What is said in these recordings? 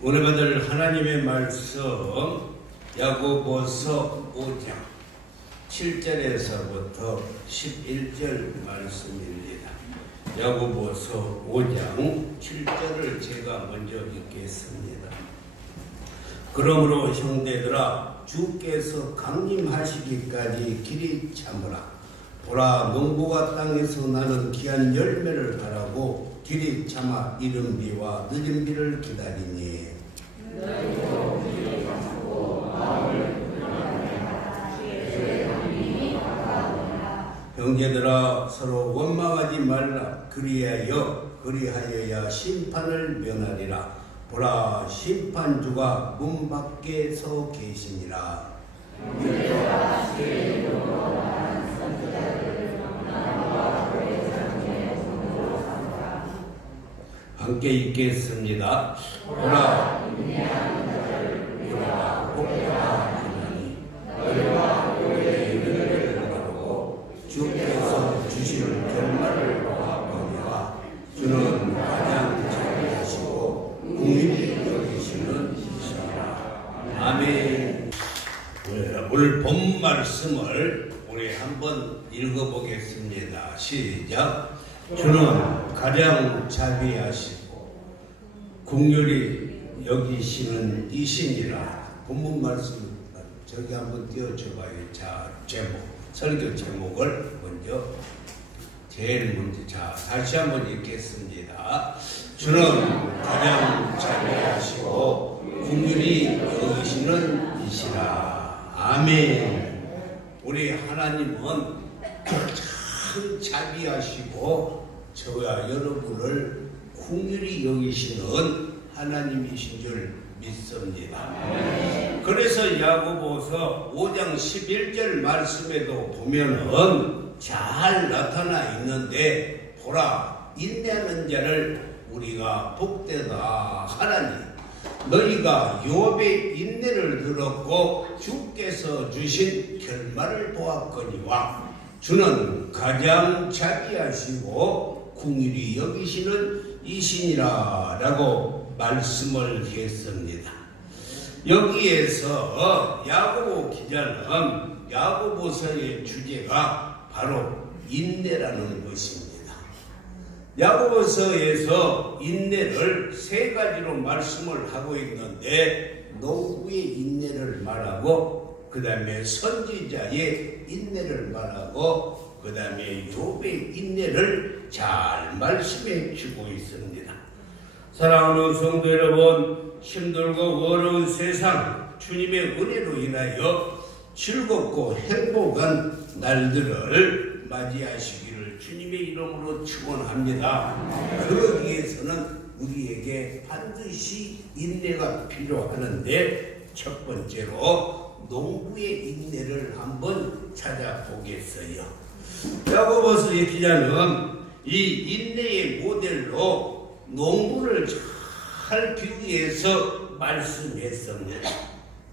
오늘 받을 하나님의 말씀 야고보서 5장 7절에서부터 11절 말씀입니다. 야고보서 5장 7절을 제가 먼저 읽겠습니다. 그러므로 형제들아, 주께서 강림하시기까지 길이 참으라. 보라, 농부가 땅에서 나는 귀한 열매를 바라고 길이 참아 이른 비와 늦은 비를 기다리니 형제들아, 서로 원망하지 말라. 그리하여야 심판을 면하리라. 보라, 심판주가 문 밖에 서 계시니라. 함께 읽겠습니다. 보라, 우리가 복되다 하나니 너희와 우리의 은혜를 바라고 주께서 주실 결말을 보았거니와 주는 가장 자비하시고 긍휼히 여기시는 이시라. 아멘. 오늘 본 말씀을 우리 한번 읽어보겠습니다. 시작. 주는 가장 자비하시고 긍휼히 여기시는 이신이라. 본문 말씀 저기 한번 띄워줘봐요. 자, 제목, 설교 제목을 먼저 제일 먼저 다시 한번 읽겠습니다. 주는 가장 자비하시고 긍휼히 여기시는 이시라. 아멘. 우리 하나님은 참 자비하시고 저와 여러분을 긍휼히 여기시는 하나님이신 줄 믿습니다. 그래서 야고보서 5장 11절 말씀에도 보면은 잘 나타나 있는데, 보라, 인내하는 자를 우리가 복되다 하나니 너희가 욥의 인내를 들었고 주께서 주신 결말을 보았거니와 주는 가장 자비하시고 긍휼히 여기시는 이신이라 라고 말씀을 했습니다. 여기에서 야고보 기자는 야고보서의 주제가 바로 인내라는 것입니다. 야고보서에서 인내를 세 가지로 말씀을 하고 있는데, 농부의 인내를 말하고, 그 다음에 선지자의 인내를 말하고, 그 다음에 욥의 인내를 잘 말씀해 주고 있습니다. 사랑하는 성도 여러분, 힘들고 어려운 세상 주님의 은혜로 인하여 즐겁고 행복한 날들을 맞이하시기를 주님의 이름으로 축원합니다. 그러기 위해서는 우리에게 반드시 인내가 필요하는데, 첫 번째로 농부의 인내를 한번 찾아보겠어요. 야고보서의 기자는 이 인내의 모델로 농부를 잘 비유해서 말씀했습니다.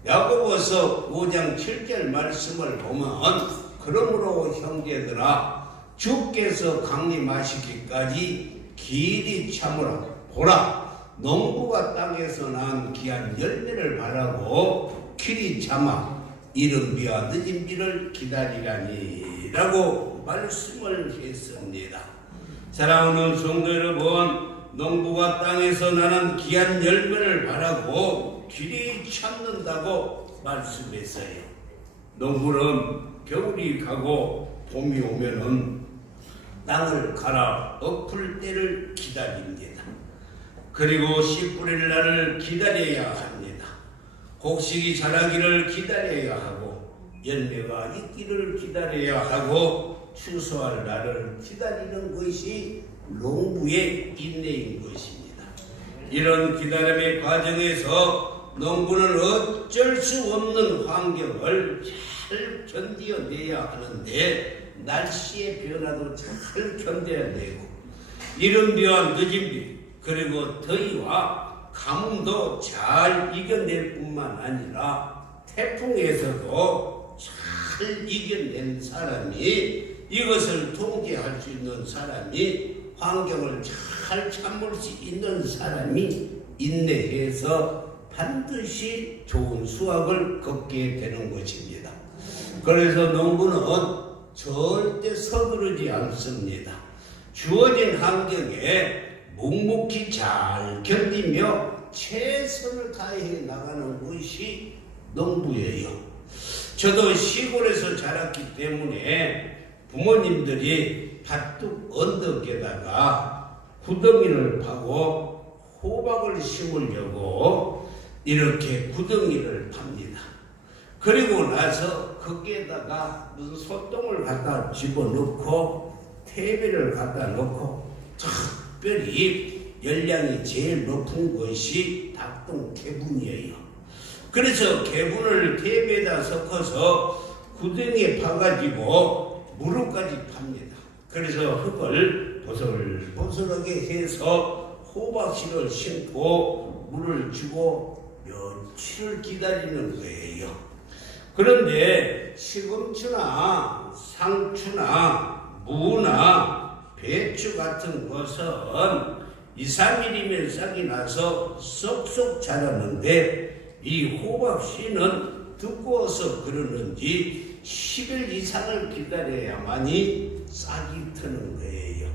야고보서 5장 7절 말씀을 보면, 그러므로 형제들아, 주께서 강림하시기까지 길이 참으라. 보라, 농부가 땅에서 난 귀한 열매를 바라고 길이 참아 이른 비와 늦은 비를 기다리라니 라고 말씀을 했습니다. 사랑하는 성도 여러분, 농부가 땅에서 나는 귀한 열매를 바라고 길이 참는다고 말씀했어요. 농부는 겨울이 가고 봄이 오면은 땅을 갈아 엎을 때를 기다립니다. 그리고 씨 뿌릴 날을 기다려야 합니다. 곡식이 자라기를 기다려야 하고, 열매가 있기를 기다려야 하고, 추수할 날을 기다리는 것이 농부의 인내인 것입니다. 이런 기다림의 과정에서 농부는 어쩔 수 없는 환경을 잘 견뎌내야 하는데, 날씨의 변화도 잘 견뎌야 되고, 이른 비와 늦은 비, 그리고 더위와 가뭄도 잘 이겨낼 뿐만 아니라 태풍에서도 잘 이겨낸 사람이, 이것을 통제할 수 있는 사람이, 환경을 잘 참을 수 있는 사람이 인내해서 반드시 좋은 수확을 거두게 되는 것입니다. 그래서 농부는 절대 서두르지 않습니다. 주어진 환경에 묵묵히 잘 견디며 최선을 다해 나가는 것이 농부예요. 저도 시골에서 자랐기 때문에 부모님들이 밭둑 언덕에다가 구덩이를 파고 호박을 심으려고 이렇게 구덩이를 팝니다. 그리고 나서 거기에다가 무슨 소똥을 갖다 집어넣고 퇴비를 갖다 넣고 특별히 열량이 제일 높은 것이 닭똥 개분이에요. 그래서 개분을 퇴비에다 섞어서 구덩이에 파가지고 무릎까지 팝니다. 그래서 흙을 보슬보슬하게 해서 호박씨를 심고 물을 주고 며칠을 기다리는 거예요. 그런데 시금치나 상추나 무나 배추 같은 것은 2, 3일이면 싹이 나서 쏙쏙 자랐는데 이 호박씨는 두꺼워서 그러는지 10일 이상을 기다려야만이 싹이 트는 거예요.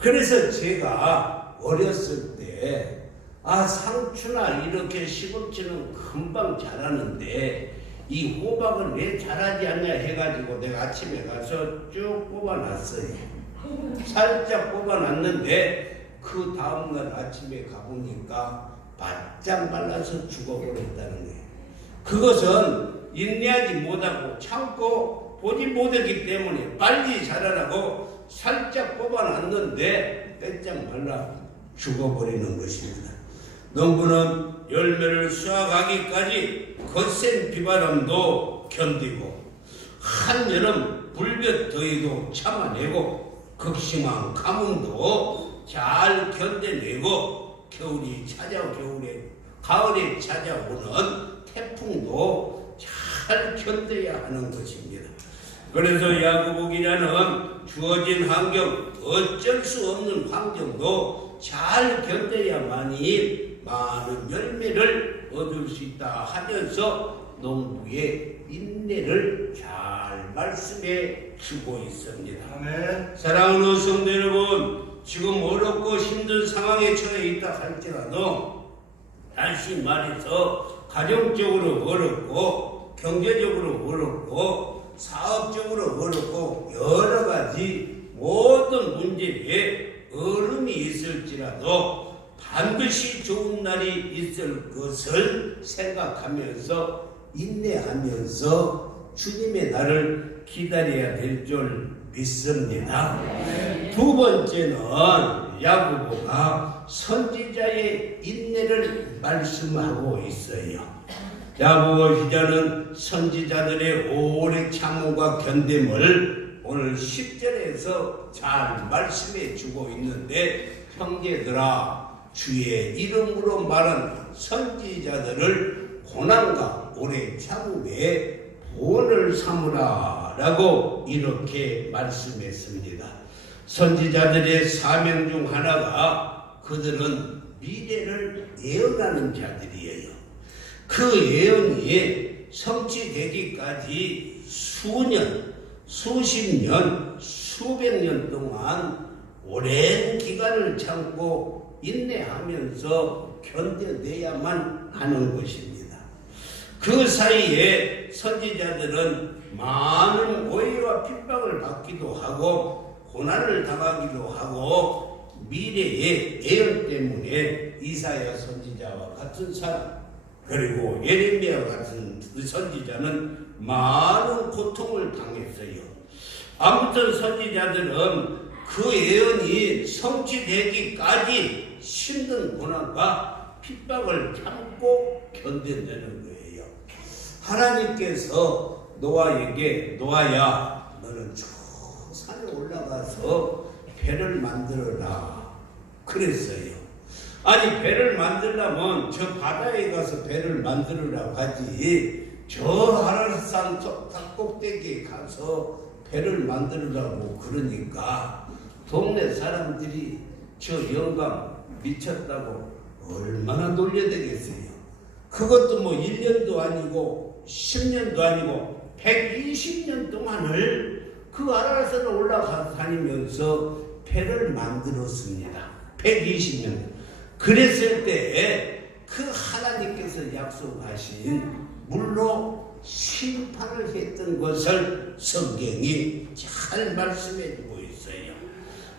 그래서 제가 어렸을 때 상추나 이렇게 시금치는 금방 자라는데 이 호박은 왜 자라지 않냐 해가지고 내가 아침에 가서 쭉 뽑아놨어요. 살짝 뽑아놨는데 그 다음날 아침에 가보니까 바짝 말라서 죽어버렸다는 거예요. 그것은 인내하지 못하고 참고 보지 못했기 때문에 빨리 자라라고 살짝 뽑아놨는데 빼짝 말라 죽어버리는 것입니다. 농부는 열매를 수확하기까지 거센 비바람도 견디고 한여름 불볕 더위도 참아내고 극심한 가뭄도 잘 견뎌내고 가을에 찾아오는 태풍도 잘 견뎌야 하는 것입니다. 그래서 야구복이라는 주어진 환경, 어쩔 수 없는 환경도 잘 견뎌야만이 많은 열매를 얻을 수 있다 하면서 농부의 인내를 잘 말씀해 주고 있습니다. 아멘. 사랑하는 성도 여러분, 지금 어렵고 힘든 상황에 처해 있다 할지라도 다시 말해서 가정적으로 어렵고 경제적으로 어렵고 사업적으로 어렵고 여러 가지 모든 문제에 어려움이 있을지라도 반드시 좋은 날이 있을 것을 생각하면서 인내하면서 주님의 날을 기다려야 될 줄 믿습니다. 두 번째는 야고보가 선지자의 인내를 말씀하고 있어요. 야고보 기자는 선지자들의 오래 참음과 견딤을 오늘 10절에서 잘 말씀해 주고 있는데, 형제들아, 주의 이름으로 말한 선지자들을 고난과 오래 참음에 본을 삼으라 라고 이렇게 말씀했습니다. 선지자들의 사명 중 하나가 그들은 미래를 예언하는 자들이에요. 그 예언이 성취되기까지 수년, 수십 년, 수백 년 동안 오랜 기간을 참고 인내하면서 견뎌내야만 하는 것입니다. 그 사이에 선지자들은 많은 오해와 핍박을 받기도 하고 고난을 당하기도 하고 미래의 예언 때문에 이사야 선지자와 같은 사람, 그리고 예레미야 같은 선지자는 많은 고통을 당했어요. 아무튼 선지자들은 그 예언이 성취되기까지 힘든 고난과 핍박을 참고 견뎌내는 거예요. 하나님께서 노아에게, 노아야, 너는 저 산에 올라가서 배를 만들어라 그랬어요. 아니, 배를 만들려면 저 바다에 가서 배를 만들으라고 하지, 저 하늘산 꼭대기에 가서 배를 만들으라고 그러니까 동네 사람들이 저 영감 미쳤다고 얼마나 놀려되겠어요. 그것도 뭐 1년도 아니고 10년도 아니고 120년 동안을 그 아라산을 올라가 다니면서 배를 만들었습니다. 120년. 그랬을 때 그 하나님께서 약속하신 물로 심판을 했던 것을 성경이 잘 말씀해 주고 있어요.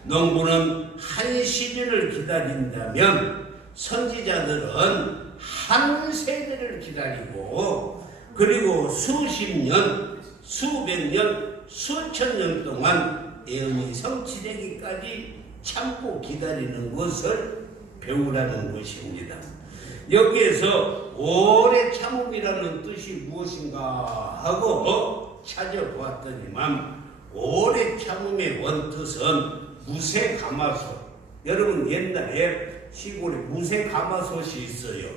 농부는 한 시즌을 기다린다면 선지자들은 한 세대를 기다리고 그리고 수십 년, 수백 년, 수천 년 동안 예언이 성취되기까지 참고 기다리는 것을 배우라는 것입니다. 여기에서 오래 참음이라는 뜻이 무엇인가 하고 찾아보았더니만 오래 참음의 원뜻은 무쇠가마솥. 여러분 옛날에 시골에 무쇠가마솥이 있어요.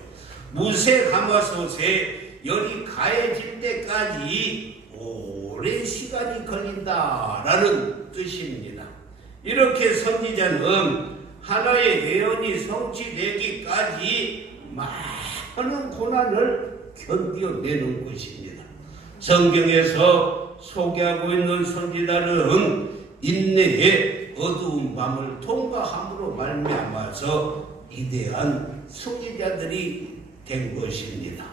무쇠가마솥에 열이 가해질 때까지 오랜 시간이 걸린다라는 뜻입니다. 이렇게 선지자는 하나의 예언이 성취되기까지 많은 고난을 견뎌내는 것입니다. 성경에서 소개하고 있는 선지자는 인내의 어두운 밤을 통과함으로 말미암아서 위대한 승리자들이 된 것입니다.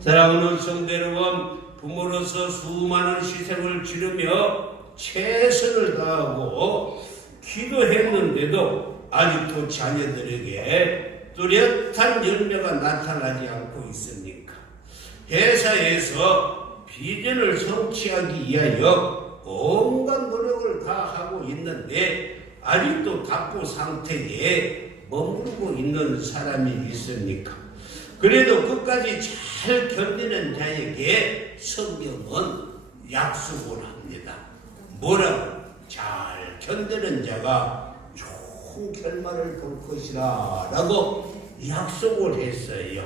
사랑하는 성도 여러분, 부모로서 수많은 희생을 치르며 최선을 다하고 기도했는데도 아직도 자녀들에게 뚜렷한 열매가 나타나지 않고 있습니까? 회사에서 비전을 성취하기 위하여 온갖 노력을 다 하고 있는데 아직도 답보 상태에 머무르고 있는 사람이 있습니까? 그래도 끝까지 잘 견디는 자에게 성경은 약속을 합니다. 뭐라고? 잘 견디는 자가 좋은 결말을 볼 것이라 라고 약속을 했어요.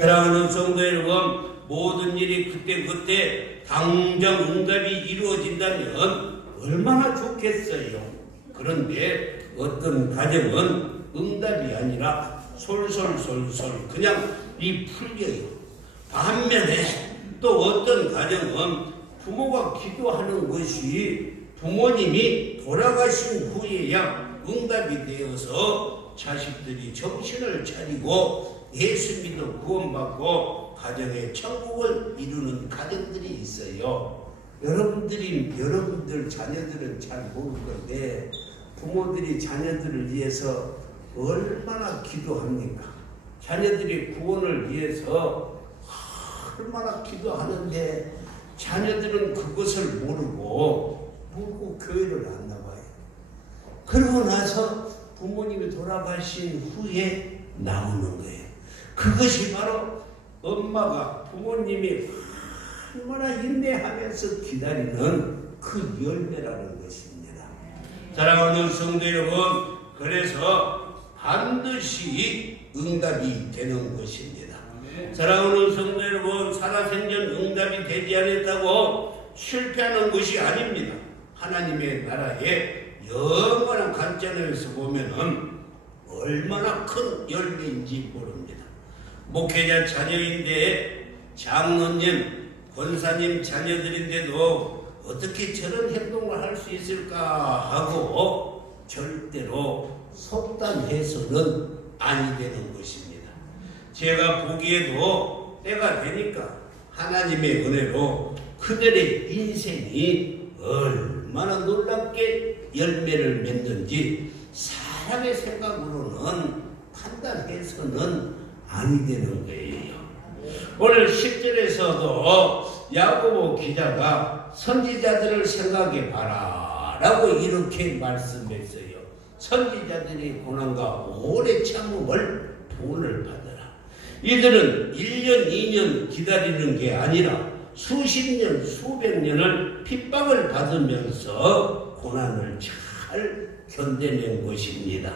사랑하는 성도 여러분, 모든 일이 그때그때 당장 응답이 이루어진다면 얼마나 좋겠어요. 그런데 어떤 가정은 응답이 아니라 솔솔솔솔 그냥 이 풀려요. 반면에 또 어떤 가정은 부모가 기도하는 것이 부모님이 돌아가신 후에야 응답이 되어서 자식들이 정신을 차리고 예수 믿어 구원받고 가정의 천국을 이루는 가정들이 있어요. 여러분들 자녀들은 잘 모를 건데 부모들이 자녀들을 위해서 얼마나 기도합니까? 자녀들이 구원을 위해서 얼마나 기도하는데 자녀들은 그것을 모르고 교회를 안 나와요. 그러고 나서 부모님이 돌아가신 후에 나오는 거예요. 그것이 바로 엄마가 부모님이 얼마나 인내하면서 기다리는 그 열매라는 것입니다. 사랑하는 성도 여러분, 그래서 반드시 응답이 되는 것입니다. 사랑하는 성도 여러분, 살아생전 응답이 되지 않았다고 실패하는 것이 아닙니다. 하나님의 나라에 영원한 관점에서 보면은 얼마나 큰 열매인지 모릅니다. 목회자 자녀인데 장로님, 권사님 자녀들인데도 어떻게 저런 행동을 할 수 있을까 하고 절대로 속단해서는 아니 되는 것입니다. 제가 보기에도 때가 되니까 하나님의 은혜로 그들의 인생이 얼마나 놀랍게 열매를 맺는지 사람의 생각으로는 판단해서는 아니 되는 거예요. 오늘 10절에서도 야고보 기자가 선지자들을 생각해 봐라 라고 이렇게 말씀했어요. 선지자들이 고난과 오래 참음을 본을 받아라. 이들은 1년 2년 기다리는 게 아니라 수십 년 수백 년을 핍박을 받으면서 고난을 잘 견뎌낸 것입니다.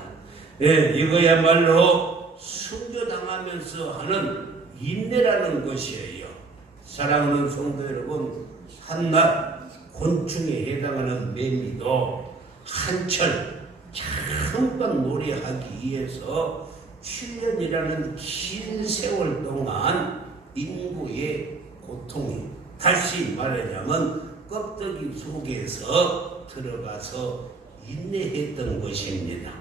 이거야말로 순교당하면서 하는 인내라는 것이에요. 사랑하는 성도 여러분, 한낱 곤충에 해당하는 매미도 한철 잠깐 노래하기 위해서 7년이라는 긴 세월 동안 인구의 고통이, 다시 말하자면 껍데기 속에서 들어가서 인내했던 것입니다.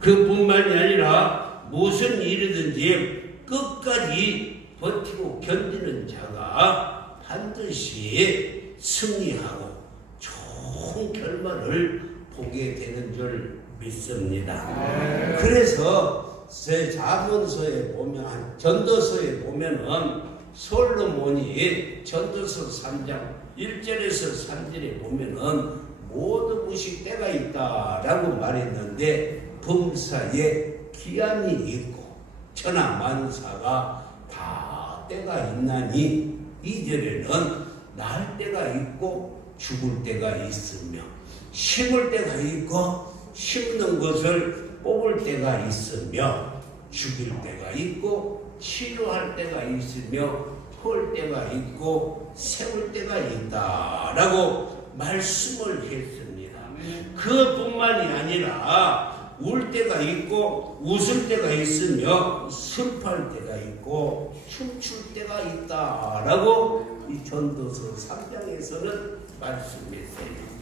그뿐만이 아니라 무슨 일이든지 끝까지 버티고 견디는 자가 반드시 승리하고 좋은 결말을 보게 되는 줄 믿습니다. 그래서 제 자문서에 보면, 전도서에 보면은 솔로몬이 전도서 3장 1절에서 3절에 보면은 모든 것이 때가 있다라고 말했는데, 범사에 기한이 있고 천하만사가 다 때가 있나니, 2절에는 날 때가 있고 죽을 때가 있으며, 심을 때가 있고 심는 것을 뽑을 때가 있으며, 죽일 때가 있고 치료할 때가 있으며, 헐 때가 있고 세울 때가 있다라고 말씀을 했습니다. 그뿐만이 아니라 울 때가 있고 웃을 때가 있으며, 슬퍼할 때가 있고 춤출 때가 있다라고 이 전도서 3장에서는 말씀했어요.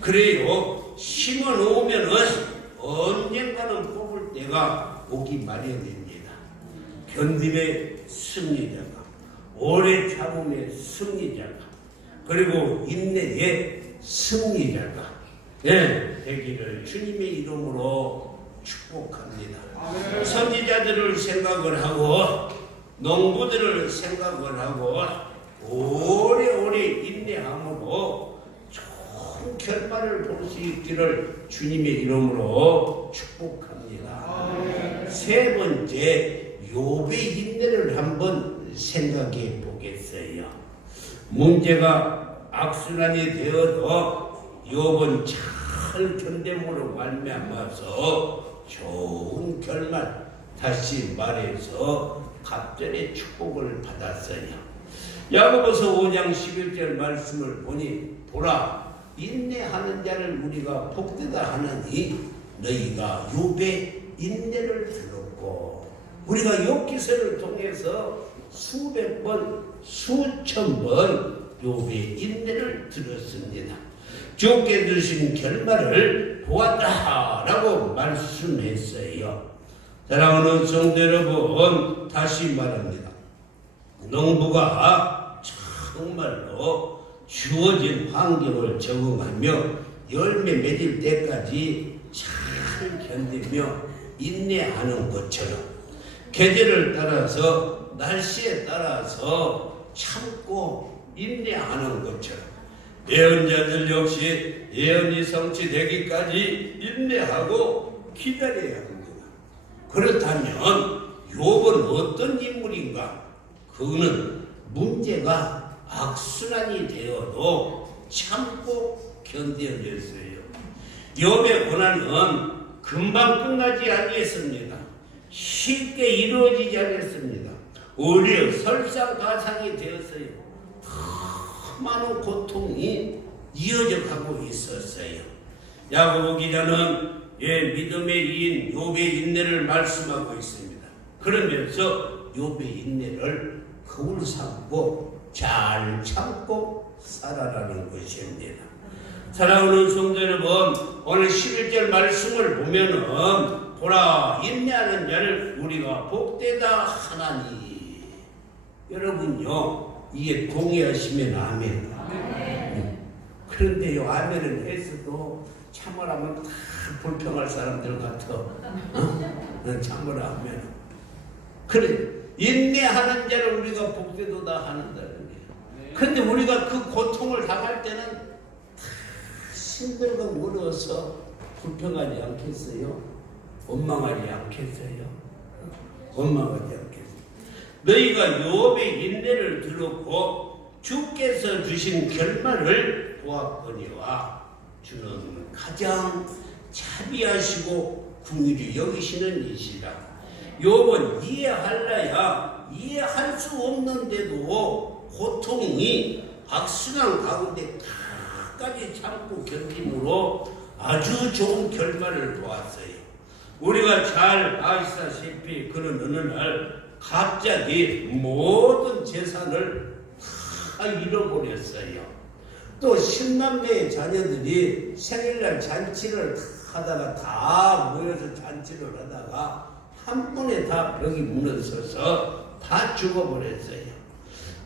그래요, 심어 놓으면은 언젠가는 뽑을 때가 오기 마련입니다. 견딤의 승리자가, 오래 참음의 승리자가, 그리고 인내의 승리자가 되기를 주님의 이름으로 축복합니다. 선지자들을 생각을 하고 농부들을 생각을 하고 오래오래 인내함으로 좋은 결말을 볼 수 있기를 주님의 이름으로 축복합니다. 세 번째, 욥의 인내를 한번 생각해 보겠어요. 문제가 악순환이 되어도 욥은 잘 견뎌으로 말미암아서 좋은 결말, 다시 말해서 갑절의 축복을 받았어요. 야고보서 5장 11절 말씀을 보니, 보라, 인내하는 자를 우리가 복되다 하느니 너희가 욥의 인내를 들었고, 우리가 욥기서를 통해서 수백 번, 수천 번 욥의 인내를 들었습니다. 주께 주신 결말을 보았다라고 말씀했어요. 사랑하는 성도 여러분, 다시 말합니다. 농부가 정말로 주어진 환경을 적응하며 열매 맺을 때까지 잘 견디며 인내하는 것처럼, 계절을 따라서 날씨에 따라서 참고 인내하는 것처럼, 예언자들 역시 예언이 성취되기까지 인내하고 기다려야 합니다. 그렇다면 욥은 어떤 인물인가? 그는 문제가 악순환이 되어도 참고 견뎌냈어요. 욥의 고난은 금방 끝나지 않겠습니다. 쉽게 이루어지지 않았습니다. 오히려 설상가상이 되었어요. 더 많은 고통이 이어져 가고 있었어요. 야고보 기자는 믿음의 이인 욥의 인내를 말씀하고 있습니다. 그러면서 욥의 인내를 거울 삼고 잘 참고 살아라는 것입니다. 사랑하는 성도 여러분, 오늘 11절 말씀을 보면은, 보라, 인내하는 자를 우리가 복되다 하나니. 여러분요, 이게 동의하시면 아멘. 그런데요, 아멘을 했어도 참으라면 다 불평할 사람들 같아. 참으라 하면. 그래, 인내하는 자를 우리가 복되도다 하는다는 거예요. 그런데 우리가 그 고통을 당할 때는 다 힘들고 어려워서 불평하지 않겠어요? 원망하지 않겠어요? 원망하지 않겠어요? 너희가 욥의 인내를 들었고 주께서 주신 결말을 보았거니와, 주는 가장 자비하시고 긍휼히 여기시는 이시라. 욥은 이해할래야 이해할 수 없는데도 고통이 악순환 가운데 끝까지 참고 견딤으로 아주 좋은 결말을 보았어요. 우리가 잘 아시다시피 그는 어느 날 갑자기 모든 재산을 다 잃어버렸어요. 또 10남매의 자녀들이 생일날 잔치를 하다가 다 모여서 잔치를 하다가 한 번에 다 벽이 무너져서 다 죽어버렸어요.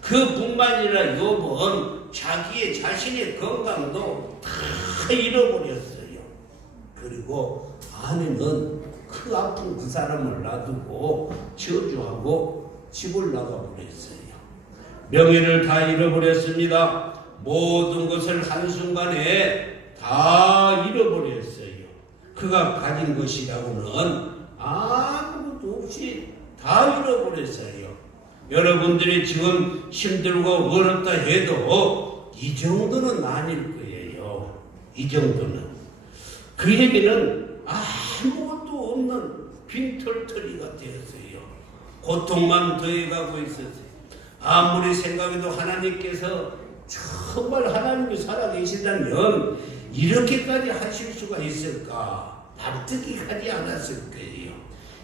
그뿐만 아니라 욥은 자기의 자신의 건강도 다 잃어버렸어요. 그리고 아내는 그 아픈 그 사람을 놔두고 저주하고 집을 나가버렸어요. 명예를 다 잃어버렸습니다. 모든 것을 한순간에 다 잃어버렸어요. 그가 가진 것이라고는 아무것도 없이 다 잃어버렸어요. 여러분들이 지금 힘들고 어렵다 해도 이 정도는 아닐 거예요. 이 정도는. 그에게는 아무것도 없는 빈털터리가 되었어요. 고통만 더해가고 있었어요. 아무리 생각해도 하나님께서 정말 하나님이 살아계시다면 이렇게까지 하실 수가 있을까? 납득이 가지 않았을 거예요.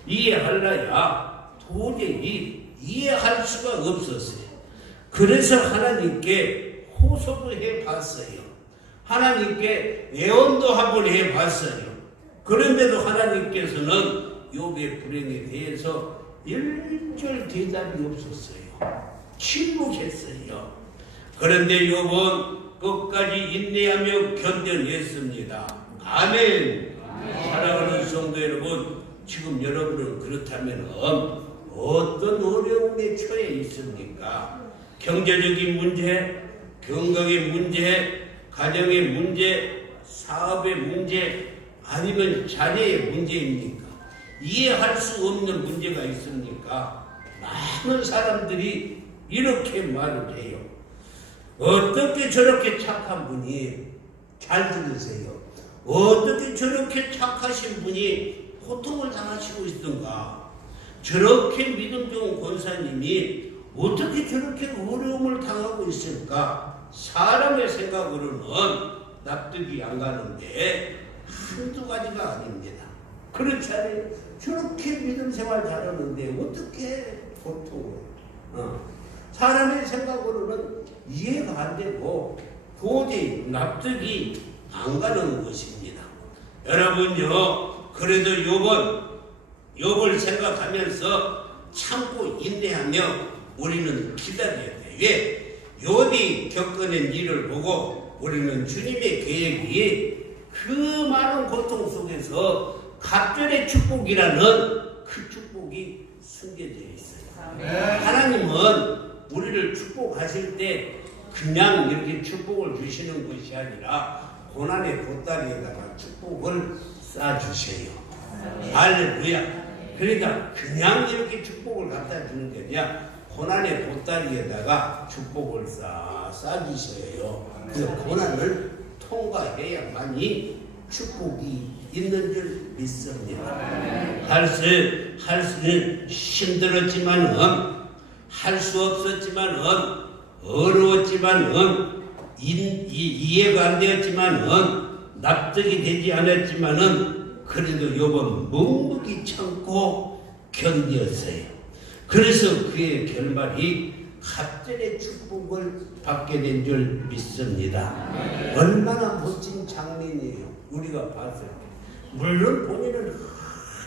이해하려야 도저히 이해할 수가 없었어요. 그래서 하나님께 호소도 해봤어요. 하나님께 애원도 한번 해봤어요. 그런데도 하나님께서는 욥의 불행에 대해서 일절 대답이 없었어요. 침묵했어요. 그런데 욥은 끝까지 인내하며 견뎌냈습니다. 아멘. 사랑하는 성도 여러분, 지금 여러분은 그렇다면 어떤 어려움에 처해 있습니까? 경제적인 문제, 건강의 문제, 가정의 문제, 사업의 문제, 아니면 자녀의 문제입니까? 이해할 수 없는 문제가 있습니까? 많은 사람들이 이렇게 말을 해요. 어떻게 저렇게 착한 분이, 잘 들으세요. 어떻게 저렇게 착하신 분이 고통을 당하시고 있던가? 저렇게 믿음 좋은 권사님이 어떻게 저렇게 어려움을 당하고 있을까? 사람의 생각으로는 납득이 안 가는데 한두 가지가 아닙니다. 그렇잖아요. 저렇게 믿음 생활 잘하는데 어떻게 고통을? 사람의 생각으로는 이해가 안 되고 도저히 납득이 안 가는 것입니다. 여러분요, 그래도 욥을 생각하면서 참고 인내하며 우리는 기다려야 돼요. 왜? 욥이 겪어낸 일을 보고 우리는 주님의 계획이 그 많은 고통 속에서 갑절의 축복이라는 그 축복이 숨겨져 있어요. 하나님은 우리를 축복하실 때 그냥 이렇게 축복을 주시는 것이 아니라 고난의 보따리에다가 축복을 쌓아주세요. 할렐루야. 그러니까 그냥 이렇게 축복을 갖다 주는 게 아니라 고난의 보따리에다가 축복을 쌓아주셔요. 그래서 고난을 통과해야만이 축복이 있는 줄 믿습니다. 할 수는 힘들었지만은, 할 수 없었지만은, 어려웠지만은, 이해가 안 되었지만은, 납득이 되지 않았지만은, 그래도 욥은 묵묵히 참고 견뎠어요. 그래서 그의 결말이 갑절의 축복을 받게 된 줄 믿습니다. 얼마나 멋진 장면이에요. 우리가 봤을 때. 물론 본인은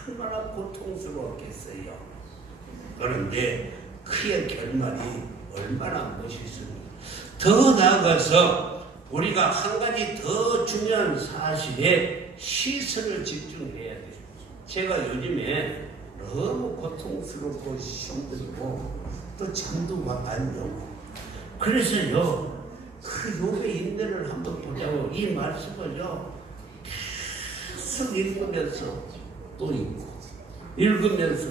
얼마나 고통스러웠겠어요. 그런데 그의 결말이 얼마나 멋있습니까? 더 나아가서 우리가 한 가지 더 중요한 사실에 시선을 집중해야 돼요. 제가 요즘에 너무 고통스럽고 힘들고 또 잠도 막 안 오고 그래서요, 그 욥의 인내를 한번 보자고 이 말씀을요 계속 읽으면서 또 읽고 읽으면서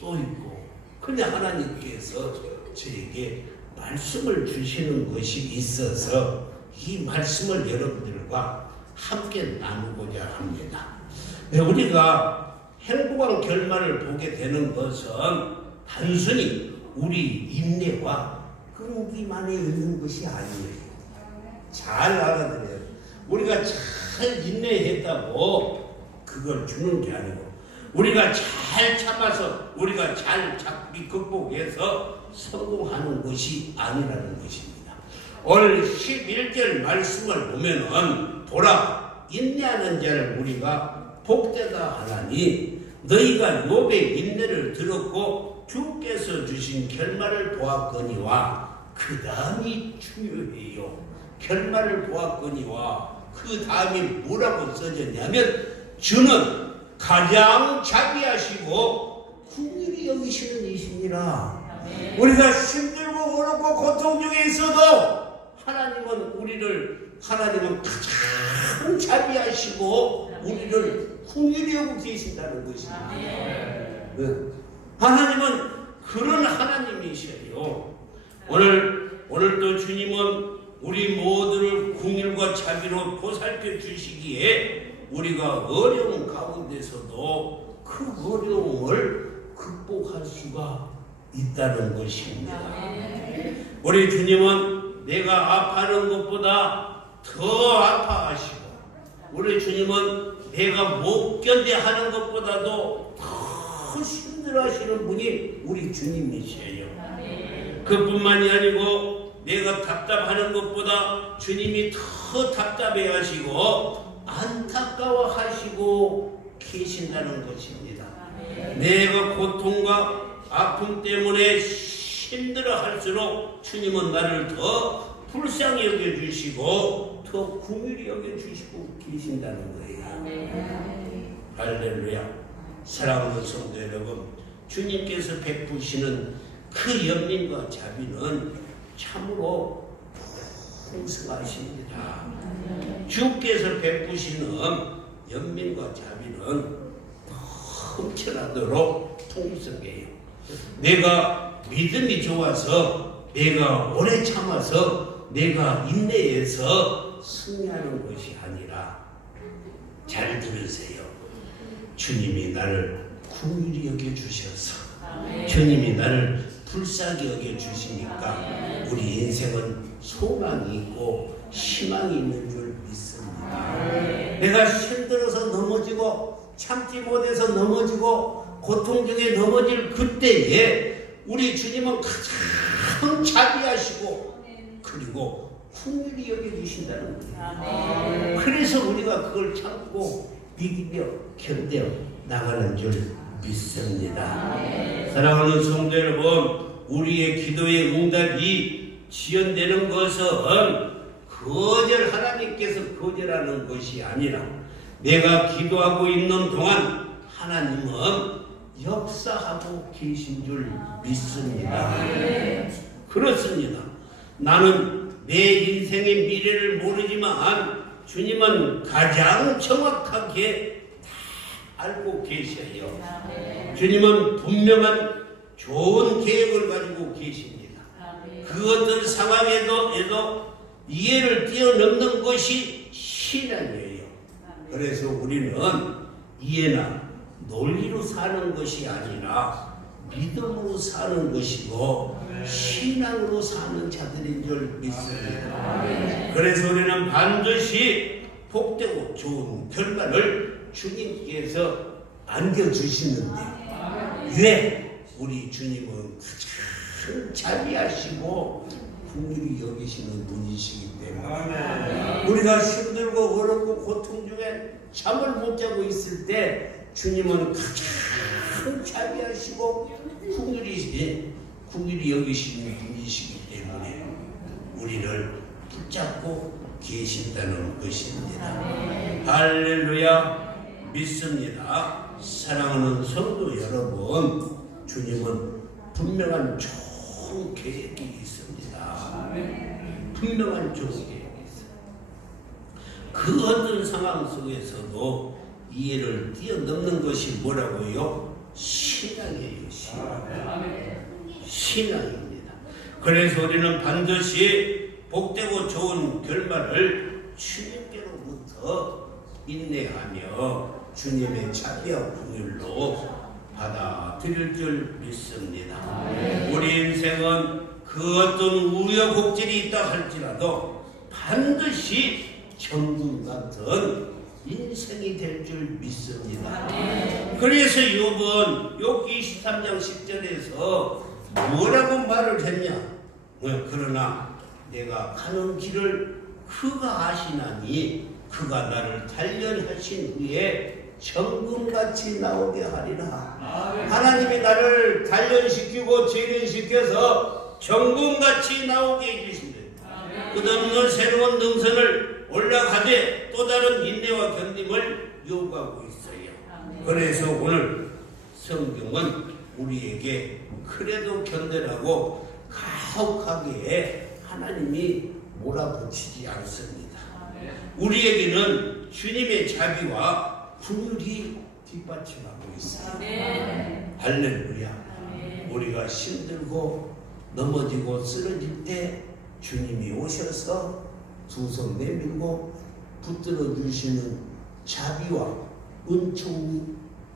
또 읽고, 근데 하나님께서 저에게 말씀을 주시는 것이 있어서 이 말씀을 여러분들과 함께 나누고자 합니다. 우리가 행복한 결말을 보게 되는 것은 단순히 우리 인내와 끈기만에 있는 것이 아니에요. 잘 알아들어요. 우리가 잘 인내했다고 그걸 주는 게 아니고 우리가 잘 참아서 우리가 잘 극복해서 성공하는 것이 아니라는 것입니다. 오늘 11절 말씀을 보면은 보라 인내하는 자를 우리가 복되다 하나니 너희가 욥의 인내를 들었고 주께서 주신 결말을 보았거니와 그 다음이 중요해요. 결말을 보았거니와 그 다음이 뭐라고 써졌냐면 주는 가장 자비하시고 긍휼히 여기시는 이시니라. 우리가 힘들고 어렵고 고통 중에 있어도 하나님은 가장 자비하시고 우리를 긍휼히 여기고 계신다는 것입니다. 하나님은 그런 하나님이셔요. 오늘도 주님은 우리 모두를 긍휼과 자비로 보살펴 주시기에 우리가 어려운 가운데서도 그 어려움을 극복할 수가 있다는 것입니다. 우리 주님은 내가 아파하는 것보다 더 아파하시고 우리 주님은 내가 못 견뎌하는 것보다도 더 힘들어하시는 분이 우리 주님이세요. 그뿐만이 아니고 내가 답답하는 것보다 주님이 더 답답해하시고 안타까워하시고 계신다는 것입니다. 내가 고통과 아픔 때문에 힘들어할수록 주님은 나를 더 불쌍히 여겨주시고 더 긍휼히 여겨주시고 계신다는 거예요. 할렐루야. 사랑하는 성도 여러분, 주님께서 베푸시는 그 연민과 자비는 참으로 풍성하십니다. 주께서 베푸시는 연민과 자비는 넘쳐나도록 풍성해요. 내가 믿음이 좋아서 내가 오래 참아서 내가 인내해서 승리하는 것이 아니라 잘 들으세요. 주님이 나를 긍휼히 여겨주셔서 주님이 나를 불쌍히 여겨주시니까 우리 인생은 소망이 있고 희망이 있는 줄 믿습니다. 내가 힘들어서 넘어지고 참지 못해서 넘어지고 고통 중에 넘어질 그때에 우리 주님은 가장 자비하시고 그리고 긍휼히 여겨주신다는 거예요. 그래서 우리가 그걸 참고 이기며 견뎌 나가는 줄 믿습니다. 사랑하는 성도 여러분, 우리의 기도의 응답이 지연되는 것은 하나님께서 거절하는 것이 아니라 내가 기도하고 있는 동안 하나님은 역사하고 계신 줄 믿습니다. 그렇습니다. 나는 내 인생의 미래를 모르지만 주님은 가장 정확하게 다 알고 계셔요. 주님은 분명한 좋은 계획을 가지고 계십니다. 그 어떤 상황에도 이해를 뛰어넘는 것이 신앙이에요. 그래서 우리는 이해나 논리로 사는 것이 아니라 믿음으로 사는 것이고 신앙으로 사는 자들인 줄 믿습니다. 그래서 우리는 반드시 복되고 좋은 결과를 주님께서 안겨주시는데 왜? 우리 주님은 가장 자비하시고 긍휼히 여기시는 분이시기 때문에 우리가 힘들고 어렵고 고통 중에 잠을 못 자고 있을 때 주님은 가장 자비하시고 긍휼히 여기시는 분이시기 때문에 우리를 붙잡고 계신다는 것입니다. 할렐루야. 믿습니다. 사랑하는 성도 여러분, 주님은 분명한 좋은 계획이 있습니다. 분명한 좋은 계획이 있어요. 그 어떤 상황 속에서도 이해를 뛰어넘는 것이 뭐라고요? 신앙이에요. 신앙입니다. 그래서 우리는 반드시 복되고 좋은 결말을 주님께로부터 인내하며 주님의 자비와 긍휼로 받아들일 줄 믿습니다. 우리 인생은 그 어떤 우여곡절이 있다 할지라도 반드시 정금 같은 인생이 될 줄 믿습니다. 그래서 욥은 욥기 23장 10절에서 뭐라고 말을 했냐? 그러나 내가 가는 길을 그가 아시나니 그가 나를 단련하신 후에 정금같이 나오게 하리라. 하나님이 나를 단련시키고 재련시켜서 정금같이 나오게 해주신다. 끝없는 새로운 능선을 올라가되 또 다른 인내와 견딤을 요구하고 있어요. 그래서 오늘 성경은 우리에게 그래도 견뎌라고 가혹하게 하나님이 몰아붙이지 않습니다. 우리에게는 주님의 자비와 긍휼이 뒷받침하고 있어요. 할렐루야. 우리가 힘들고 넘어지고 쓰러질 때 주님이 오셔서 두 손 내밀고 붙들어 주시는 자비와 은총이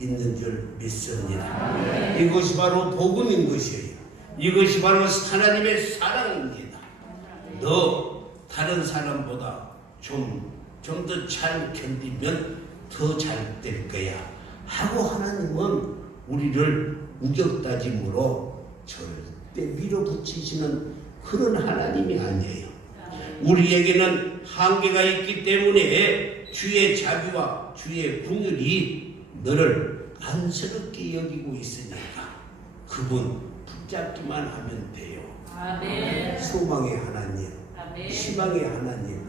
있는 줄 믿습니다. 이것이 바로 복음인 것이에요. 이것이 바로 하나님의 사랑입니다. 너 다른 사람보다 좀 더 잘 견디면 더 잘 될 거야 하고 하나님은 우리를 우격다짐으로 절대 밀어붙이시는 그런 하나님이 아니에요. 우리에게는 한계가 있기 때문에 주의 자비와 주의 긍휼이 너를 안쓰럽게 여기고 있으니까 그분 붙잡기만 하면 돼요. 소망의 하나님, 희망의 하나님,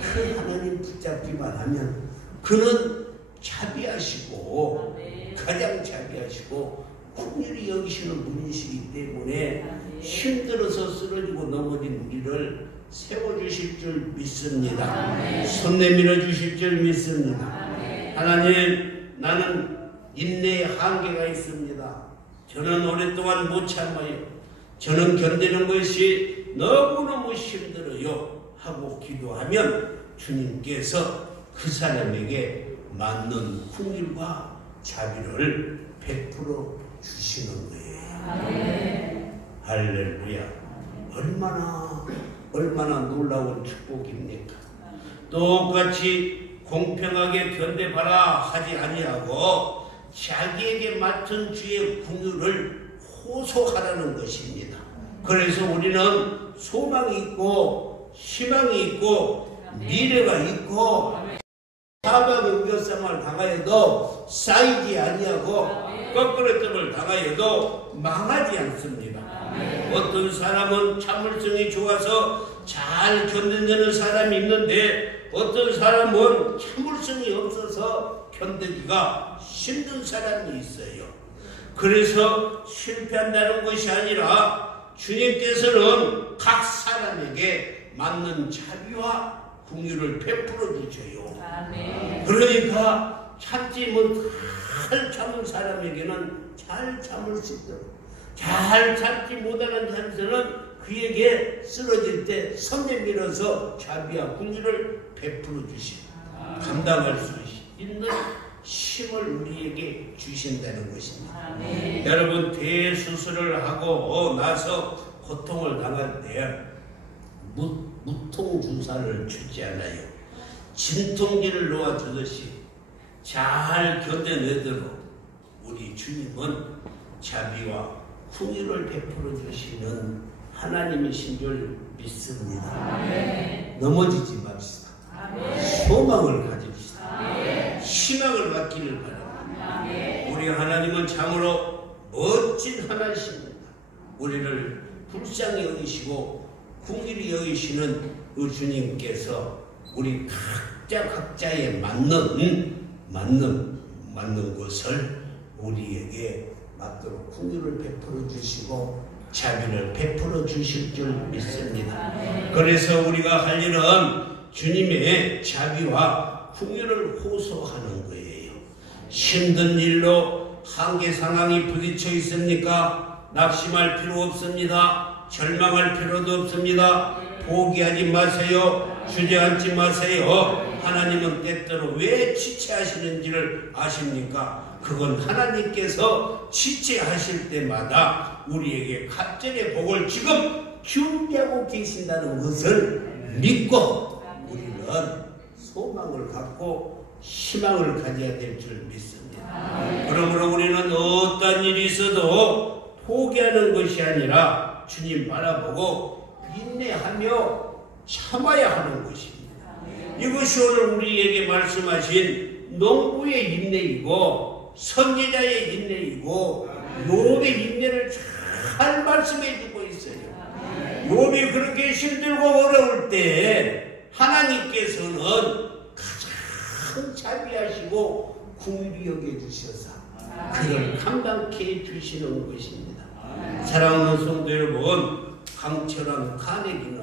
그 하나님 붙잡기만 하면 그는 자비하시고 가장 자비하시고 긍휼히 여기시는 분이시기 때문에 힘들어서 쓰러지고 넘어진 우리를 세워주실 줄 믿습니다. 손 내밀어 주실 줄 믿습니다. 하나님, 나는 인내의 한계가 있습니다. 저는 오랫동안 못 참아요. 저는 견디는 것이 너무너무 힘들어요 하고 기도하면 주님께서 그 사람에게 맞는 긍휼과 자비를 베풀어 주시는 거예요. 할렐루야. 얼마나 놀라운 축복입니까? 똑같이 공평하게 견뎌봐라 하지 아니하고 자기에게 맡은 주의 긍휼을 호소하라는 것입니다. 그래서 우리는 소망이 있고 희망이 있고 미래가 있고 사방의 우겨쌈을 당하여도 쌓이지 아니하고 거꾸로뜸을 당하여도 망하지 않습니다. 어떤 사람은 참을성이 좋아서 잘 견뎌내는 사람이 있는데 어떤 사람은 참을성이 없어서 견디기가 힘든 사람이 있어요. 그래서 실패한다는 것이 아니라 주님께서는 각 사람에게 맞는 자비와 긍휼을 베풀어 주셔요. 그러니까 참지 못할 참은 사람에게는 잘 참을 수 있도록, 잘 참지 못하는 자들은 그에게 쓰러질 때 손 내밀어서 자비와 긍휼을 베풀어 주시고 감당할 수 있는 힘을 우리에게 주신다는 것입니다. 여러분, 대수술을 하고 나서 고통을 당할 때 무통주사를 주지 않아요. 진통제를 놓아주듯이 잘 견뎌내도록 우리 주님은 자비와 긍휼을 베풀어 주시는 하나님이신 줄 믿습니다. 넘어지지 맙시다. 소망을 가집시다. 희망을 갖기를 바랍니다. 우리 하나님은 참으로 멋진 하나님이십니다. 우리를 불쌍히 여기시고 긍휼히 여기시는 그 주님께서 우리 각자의 맞는 것을 우리에게 맞도록 긍휼을 베풀어 주시고 자비를 베풀어 주실 줄 믿습니다. 그래서 우리가 할 일은 주님의 자비와 긍휼을 호소하는 거예요. 힘든 일로 한계 상황이 부딪혀 있습니까? 낙심할 필요 없습니다. 절망할 필요도 없습니다. 포기하지 마세요. 주저앉지 마세요. 하나님은 때때로 왜 지체하시는지를 아십니까? 그건 하나님께서 지체하실 때마다 우리에게 갑절의 복을 지금 준비하고 계신다는 것을 믿고 우리는 소망을 갖고 희망을 가져야 될 줄 믿습니다. 그러므로 우리는 어떤 일이 있어도 포기하는 것이 아니라 주님 바라보고 인내하며 참아야 하는 것입니다. 이것이 오늘 우리에게 말씀하신 농부의 인내이고 선지자의 인내이고 욥의 인내를 잘 말씀해 주고 있어요. 욥이 그렇게 힘들고 어려울 때 하나님께서는 가장 자비하시고 긍휼히 여겨주셔서 그를 감당케 해주시는 것입니다. 사랑하는 성도 여러분, 강철한 카네기는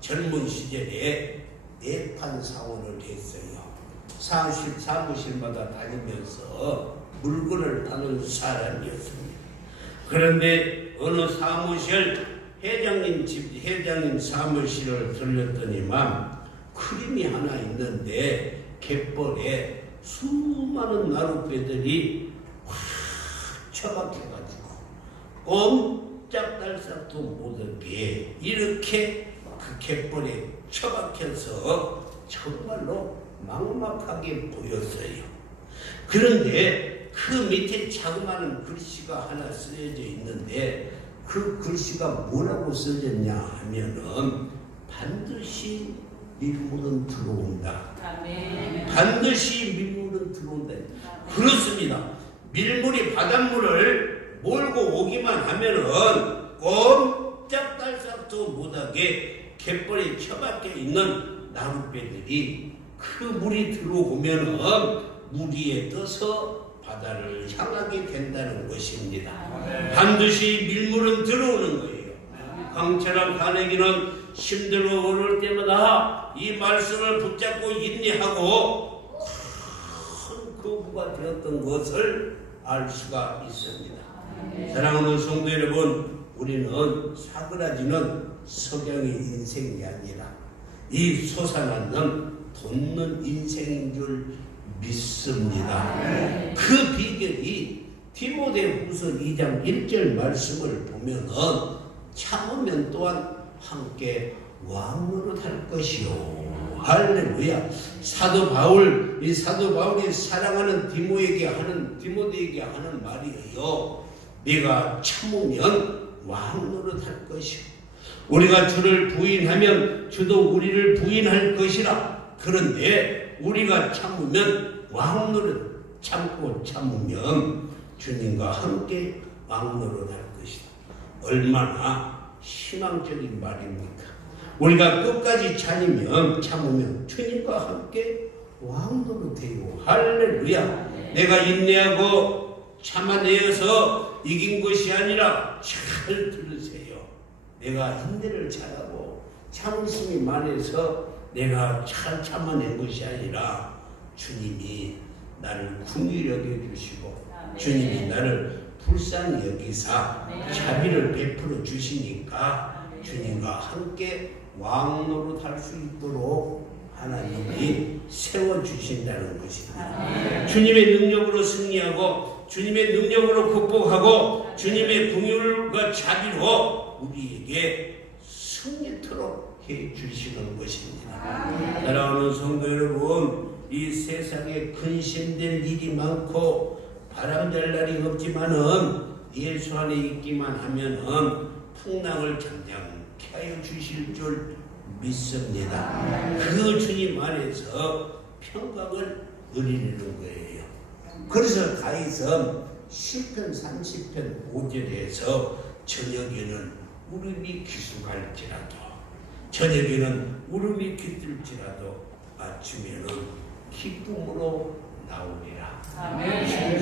젊은 시절에 내판 사원을 했어요. 사무실마다 다니면서 물건을 파는 사람이었습니다. 그런데 어느 사무실 회장님 사무실을 들렸더니만 크림이 하나 있는데 갯벌에 수많은 나룻배들이 확 처박혀가지고 꼼짝달싹도 못하게 이렇게 그 갯벌에 처박혀서 정말로 막막하게 보였어요. 그런데 그 밑에 자그마한 글씨가 하나 쓰여져 있는데 그 글씨가 뭐라고 써졌냐 하면은 반드시 밀물은 들어온다. 반드시 밀물은 들어온다. 그렇습니다. 밀물이 바닷물을 몰고 오기만 하면은 꼼짝달싹도 못하게 갯벌에 처박혀 있는 나룻배들이 그 물이 들어오면은 물 위에 떠서 바다를 향하게 된다는 것입니다. 반드시 밀물은 들어오는 거예요. 강철한 가네기는 힘들고 어려울 때마다 이 말씀을 붙잡고 인내하고 큰 거부가 되었던 것을 알 수가 있습니다. 사랑하는 성도 여러분, 우리는 사그라지는 석양의 인생이 아니라 이 솟아나는 돋는 인생인 줄 믿습니다. 그 비결이 디모데후서 2장 1절 말씀을 보면은 참으면 또한 함께 왕노릇할 것이요. 할렐루야. 사도 바울이 사랑하는 디모데에게 하는 말이에요. 네가 참으면 왕노릇할 것이요. 우리가 주를 부인하면 주도 우리를 부인할 것이라. 그런데 우리가 참으면 왕노릇 참으면 주님과 함께 왕노릇할 것이다. 얼마나 희망적인 말입니까? 우리가 끝까지 참으면 주님과 함께 왕노릇해요. 할렐루야. 내가 인내하고 참아내어서 이긴 것이 아니라 잘 들으세요. 내가 인내를 잘하고 참으심이 많아서 내가 잘 참아낸 것이 아니라 주님이 나를 긍휼히 여겨주시고 주님이 나를 불쌍히 여기사 자비를 베풀어 주시니까 주님과 함께 왕노릇할 수 있도록 하나님이 세워주신다는 것입니다. 주님의 능력으로 승리하고 주님의 능력으로 극복하고 주님의 긍휼과 자비로 우리에게 승리토록 해주시는 것입니다. 사랑하는 성도 여러분, 이 세상에 근심될 일이 많고 바람될 날이 없지만은 예수 안에 있기만 하면은 풍랑을 잠잠케 하여 주실 줄 믿습니다. 그 주님 안에서 평강을 누리는 거예요. 그래서 다윗은 시편 30편 5절에서 저녁에는 울음이 기숙할지라도 저녁에는 울음이 깃들지라도 아침에는 기쁨으로 나오리라.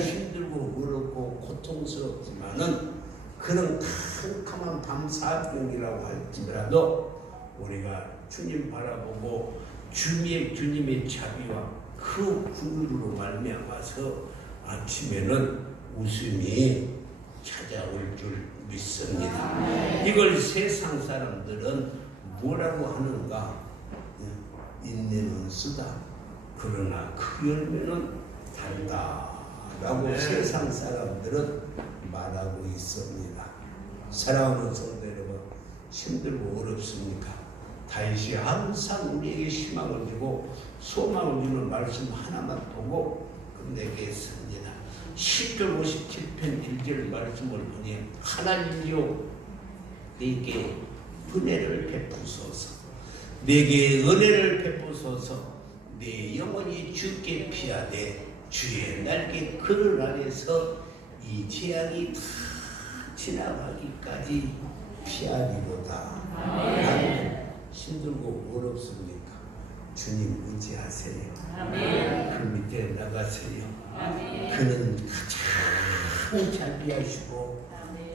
힘들고 어렵고 고통스럽지만은 그런 캄캄한 밤 사경이라고 할지라도 우리가 주님 바라보고 주님의 자비와 그 긍휼으로 말미암아서 아침에는 웃음이 찾아올 줄 믿습니다. 이걸 세상 사람들은 뭐라고 하는가? 인내는 쓰다. 그러나 그 열매는 달다라고 세상 사람들은 말하고 있습니다. 사랑하는 성도 여러분, 힘들고 어렵습니까? 다윗이 항상 우리에게 희망을 주고 소망을 주는 말씀 하나만 보고 끝내겠습니다. 10편 57편 1절 말씀을 보니 하나님이여 내게 은혜를 베푸소서. 내게 은혜를 베푸소서. 내 영혼이 주께 피하되 주의 날개 그늘 아래서 이 재앙이 다 지나가기까지 피하기보다. 아멘. 힘들고 어렵습니까? 주님 의지하세요. 아멘. 그 밑에 나가세요. 아멘. 그는 가장 자비하시고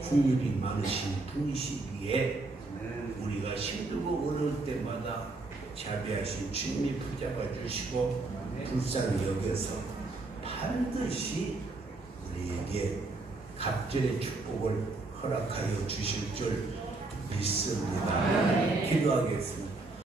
긍휼이 많으신 분이시기에 우리가 힘들고 어려울 때마다 자비하신 주님이 붙잡아 주시고 불쌍히 여겨서 반드시 우리에게 갑절의 축복을 허락하여 주실 줄 믿습니다. 기도하겠습니다.